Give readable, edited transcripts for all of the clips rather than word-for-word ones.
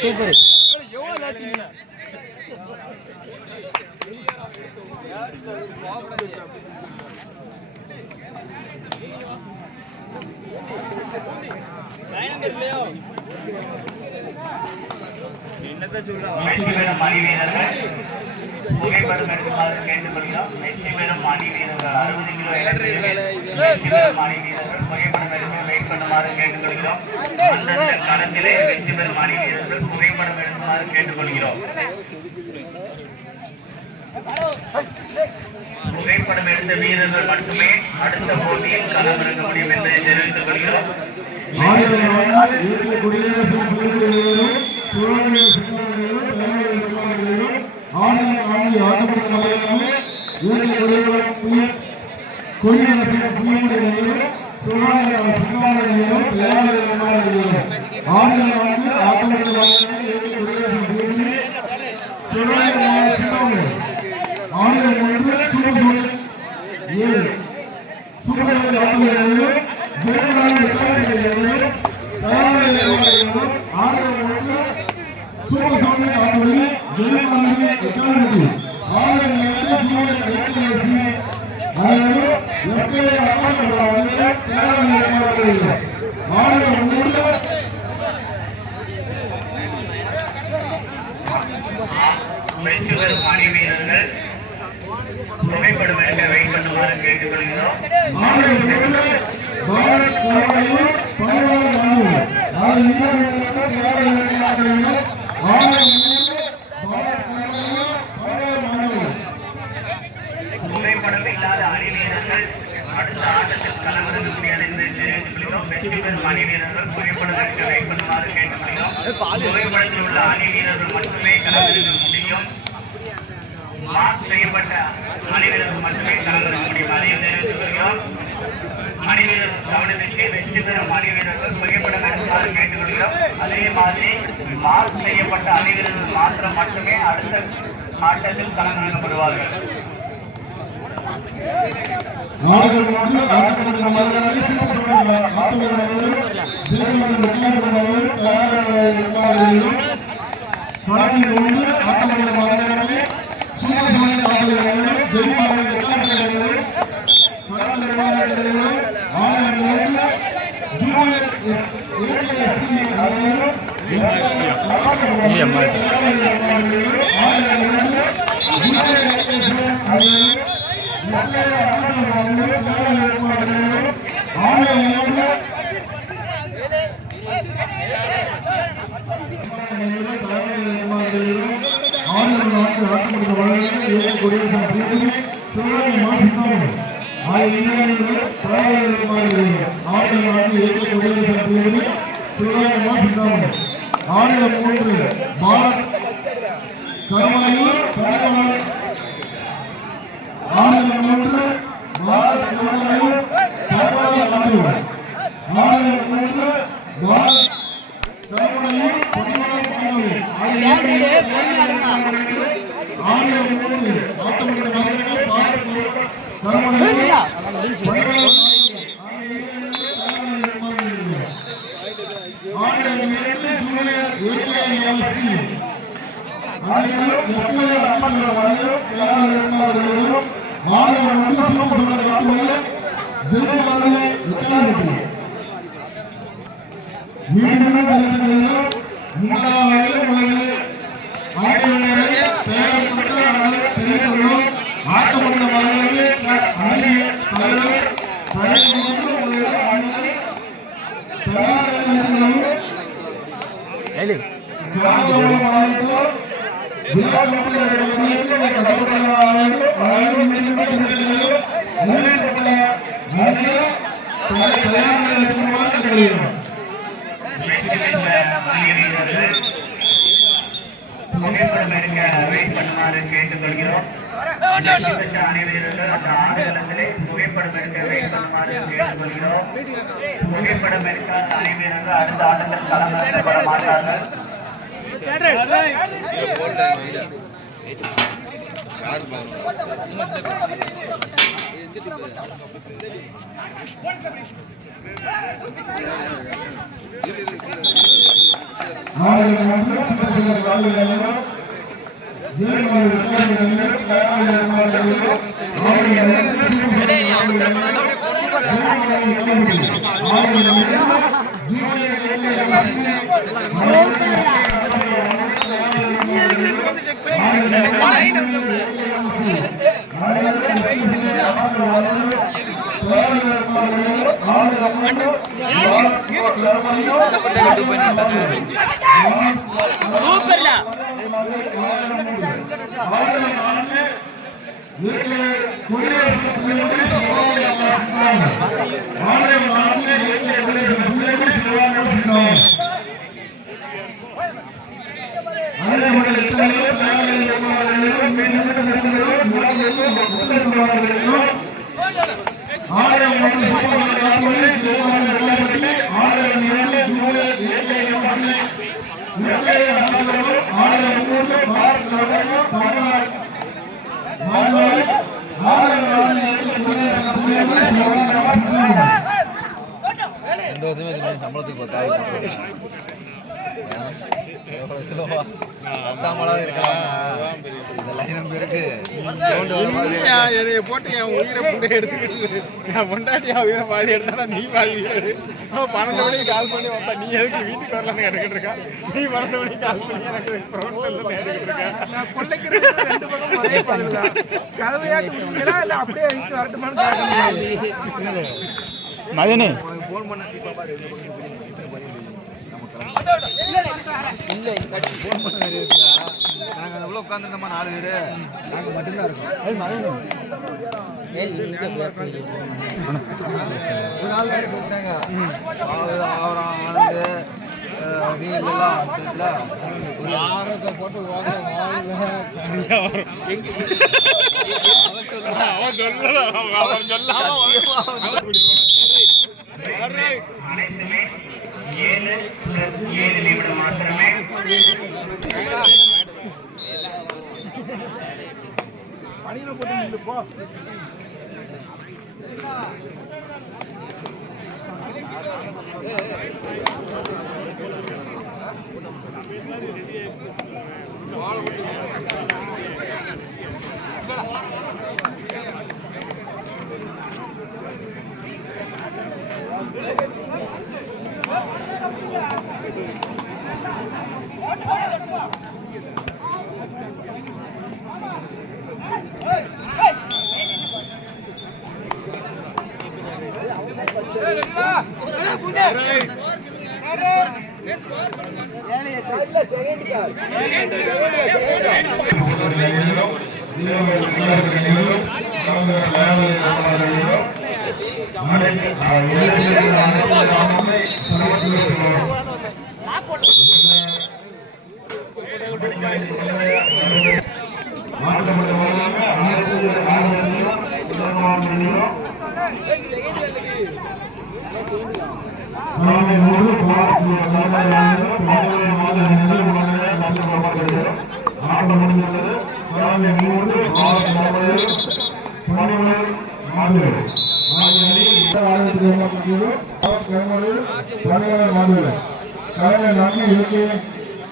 Super புகைப்படம் எடுக்குமாறு கேட்டுக்கொள்கிறோம். வெற்றி பெறும் அணி வீரர்கள் 60 கிலோ அணி வீரர்கள் புகைப்படம் எடுத்து வெயிட் பண்ணுமாறு கேட்டுக்கொள்கிறோம். அந்தந்த களத்திலே வெற்றி பெறும் அணி வீரர்கள் புகைப்படம் எடுக்குமாறு கேட்டுக்கொள்கிறோம். புகைப்படம் எடுத்த வீரர்கள் மட்டுமே அடுத்த போட்டியில் களமிறங்க முடியும் என்பதை தெரிவித்துக் கொள்கிறோம். வெற்றி பெறும் அணி வீரர்கள் புகைப்படம் எடுக்க வெயிட் பண்ணுமாறு கேட்டுக்கொள்கிறோம். புகைப்படம் இல்லாத அணி வீரர்கள் அடுத்த ஆட்டத்தில் களமிறங்க முடியாது என்று தெரிவித்துக் கொள்கிறோம். வெற்றி பெறும் அணி வீரர்கள் புகைப்படம் எடுக்க வெயிட் பண்ணுமாறு கேட்டுக்கொள்கிறோம். புகைப்படத்தில் உள்ள அணி வீரர்கள் மட்டுமே களமிறங்க முடியும். மார்க் செய்யப்பட்ட அணி வீரர்கள் மட்டுமே களமிறங்க முடியும். அதையும் தெரிவித்துக் கொள்கிறோம். அணி வீரர்கள் கவனத்திற்கு வெற்றி பெறும் அணி வீரர்கள் புகைப்படம் எடுக்குமாறு கேட்டுக்கொள்கிறோம். அதே மாதிரி மார்க் செய்யப்பட்ட அணி வீரர்கள் மாத்திரம் மட்டுமே அடுத்த ஆட்டத்தில் களமிறங்கப்படுவார்கள். புகைப்படம் எடுக்க வெயிட் பண்ணுமாறு கேட்டுக்கொள்கிறோம். அணிவீரர்கள் அந்த ஆடுகளத்திலே புகைப்படம் எடுக்க வெயிட் பண்ணுமாறு கேட்டுக்கொள்கிறோம். புகைப்படம் எடுக்காத அணிவீரர்கள் அடுத்த ஆட்டத்தில் களமிறக்கப்பட மாட்டார்கள். சூப்பர்ல எந்த வருஷமே சம்பளத்துக்கு போட்டு என் உயிரை புண்டை எடுத்துக்கிட்டு என் பொண்டாட்டி என் உயிரை பாதி எடுத்தா நீ பாதி 12 மணிக்கு கால் பண்ணி வந்தா நீ எதுக்கு வீட்டுக்கு வரலான்னு கேட்டுக்கிட்டு இருக்கா நீ 12 மணிக்கு கால் பண்ணி எனக்கு கேட்டுக்கிட்டு இருக்கேன் 2 பக்கம் ஒரே பதில்தான் கதவையாட்டு இல்ல அப்படியே அழிச்சு வரட்டுமான்னு மகனே போன் பண்ண நாங்க உள்ள உட்காந்துருந்தோமா 4 பேரு நாங்க மட்டும்தான் இருக்கோம் போட்டு அனைத்துமே 7 நிமிடம் மாத்திரமே. பணியில போட்டு போ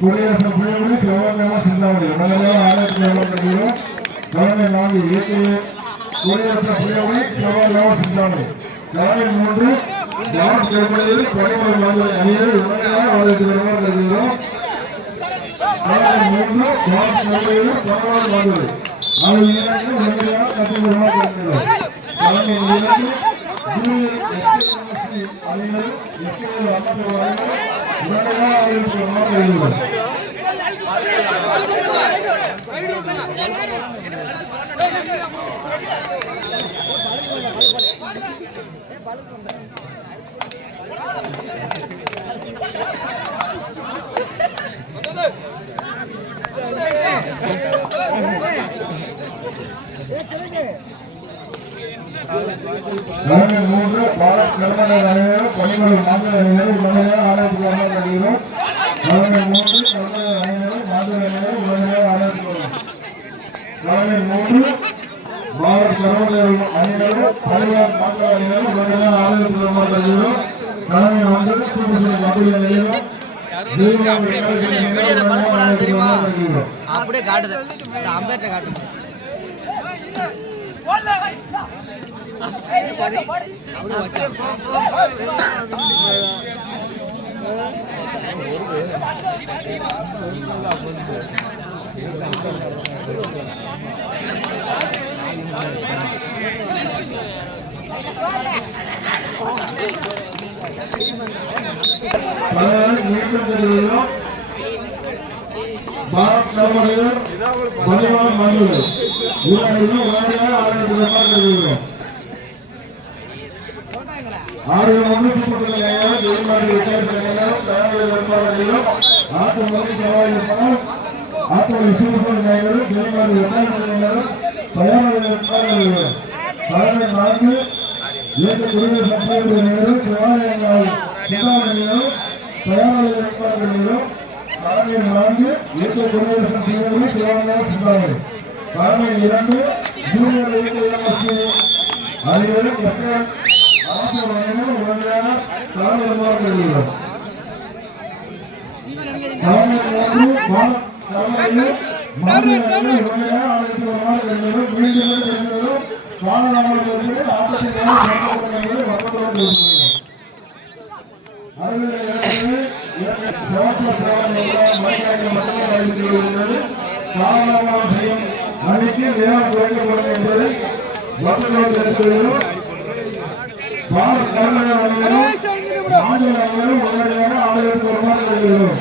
குடியரசு புலிகளை சிவகங்கை சிந்தாமணி முதலாக 1700 கலைஞர் 4 இயற்கை குடியரசு புலிகளை சிவகங்கை சிந்தாமணி கலைஞர் 3 ஜார்ஜ் ஜெர்மனியில் 13 அணியில் உடனடியாக வாழ்த்து வருமாறு கருதுகிறோம். கலைஞர் 3 ஜார்ஜ் ஜெர்மனியில் 13 ஆகிய வீரர்கள் உடனடியாக கட்டி வருமாறு கருதுகிறோம். கலைஞர் 2 அணியில் எஸ்கேயில் அமர்த்துவார்கள் உடனடியாக வாழ்த்து வருமாறு கருதுகிறோம். கர்மங்கள் அனைவரும் பணிகளும் மாநில அணியினர் உடனடியாக ஆலயத்துக்கு வருகிறோம். கலைஞர் 3 கர்மங்கள் அணியினர் மாநில அணியினர் உடனடியாக ஆலயத்துக்கு வருகிறோம். கலைஞர் 3 பாரத் கர்மங்கள் அணியினர் பணிகள் மாநில அணியினர் உடனடியாக ஆலயத்துக்கு வருகிறோம். கலைஞர் 1 சூப்பர் மாநில அணியினர் அப்படியே காட்டுது அம்பேத்கர் காட்டுது பாரத் கர்மங்கள் பணிகள் மாநில இவர்கள் உடனடியாக ஆலயத்துக்கு வருகிறோம். ஆயிரம் ஒன்று சூப்பர் ஜெயமாடி விசாரிக்கிறோம். ஆத்தமொழி செலவாயிருப்பால் ஆத்தமொழி சூப்பர் ஜெயமாடி விசாரிக்கிறோம். தயாரிப்பாளர்கள் 14 இயக்க குடிநீர் சட்டமன்ற நேரம் சிவாலயங்கள் சிந்தாமணியிலும் தயாரிப்பாளர்களும் 4 இயக்க குடிநீர் சட்டமன்ற சிவாலயம் சிந்தாமணி 2 ஜூனியர் இயக்க இலவசி அனைவரும் அரசு வகையிலும் உடனடியாக சாதனைகள் வருகிறோம். அன்னைக்கு நேரம் குறைக்கப்படும் என்பதை மக்கள் பாரத் கர்மங்கள் அணியினரும் மாநில அணியினரும் உடனடியாக ஆலயத்துக்கு வருமாறு வருகிறோம்.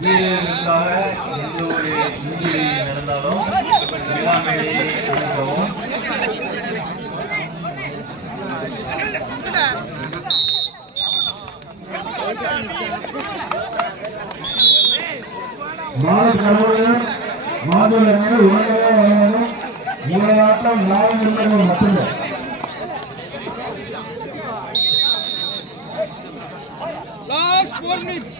வீரர்களுக்காக எந்த ஒரு இன்ஜுரி நடந்தாலும் விழாமேடையை அமைக்கவும். பாரத் கர்மங்கள் மாநில உடனடியாக வழங்கும் விளையாட்டம் லாபம் உள்ளவர்கள் மட்டுமே. Last 4 minutes.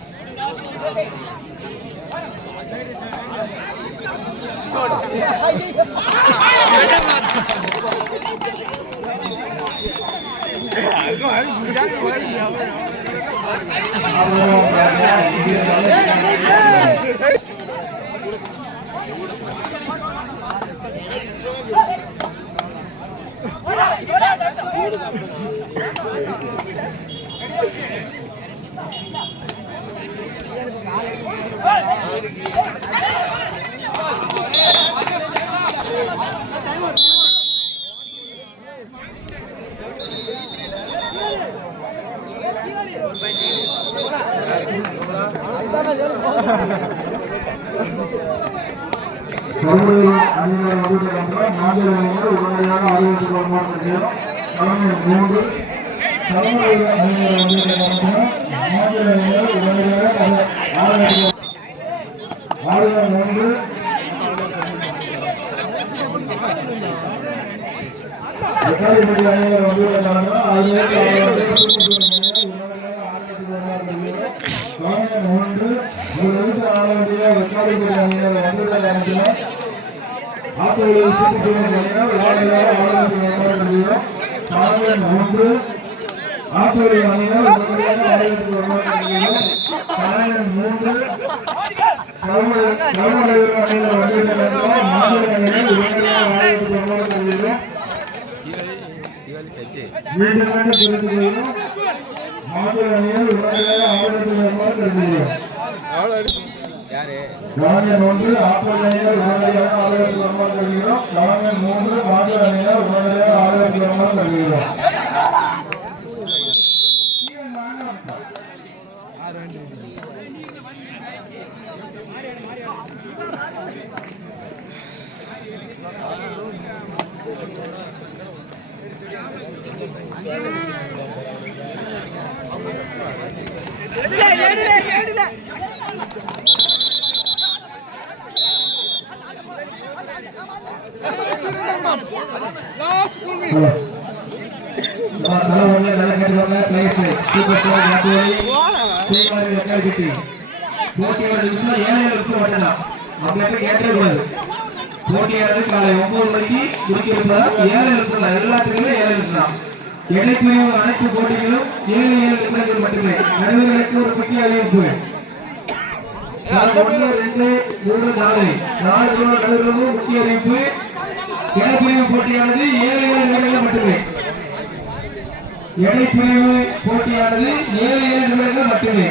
போட்டியாளர் காலை 9 மணிக்கு முடிக்கிறப்ப 7 நிமிஷம் எல்லாத்துக்குமே 7 நிமிஷம். இடைப்பிரிவு அனைத்து போட்டிகளும் 7 நிமிடங்கள் மட்டுமே. நடுவர்களுக்கு ஒரு முக்கிய அறிவிப்பு. 1, 2, 3, 4 நடுவர்களும் முக்கிய அறிவிப்பு. இடைப்பிரிவு போட்டியானது 7 நிமிடங்கள் மட்டுமே. இடைப்பிரிவு போட்டியானது 7 நிமிடங்கள் மட்டுமே.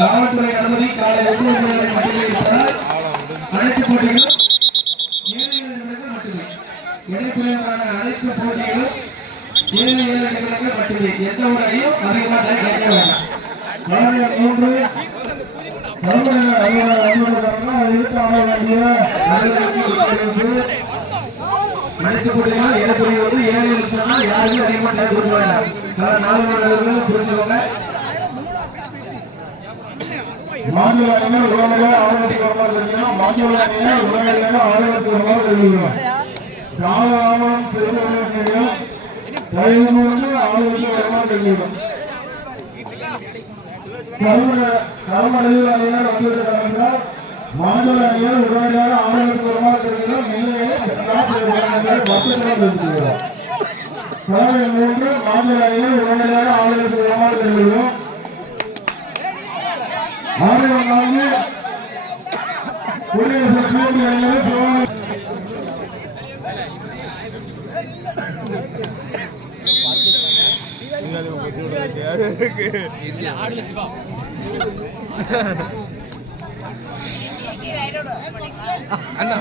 காவல்துறை அனுமதி காலை 9 மணி மட்டுமே இருப்பதால் அனைத்து போட்டிகளும் 7 நிமிடங்கள் மட்டுமே. இடைப்பிரிவுக்கான அனைத்து போட்டிகளும் 7 நிமிடங்கள் மட்டுமே. எந்த ஒரு அணியும் அதிகமாக கேட்க வேண்டாம். 3 அனைத்து போட்டிகளும் இடைப்பிரிவு 7 நிமிஷம் யாருக்கும் அதிகமாக கொடுக்க வேண்டாம். 4 நிமிடங்கள் புரிஞ்சுக்கோங்க. மாநில அணிகள் உடனடியாக ஆவணத்துக்கு வருமாறு தெரிவிக்கணும். மாநில அணிகள் உடனடியாக ஆவணத்துக்கு வருமாறு தெரிவிக்கணும். கால ஆவணம் செய்வதற்கும் தயவுமுறை ஆவணத்துக்கு வருமாறு தெரிவிக்கணும். கருமடையில் அணியினர் வந்திருக்கிறார்கள். மாநில அணிகள் உடனடியாக ஆவணத்துக்கு வருமாறு தெரிவிக்கணும். மாநில அணிகள் உடனடியாக ஆவணத்துக்கு வருமாறு தெரிவிக்கணும். அண்ணா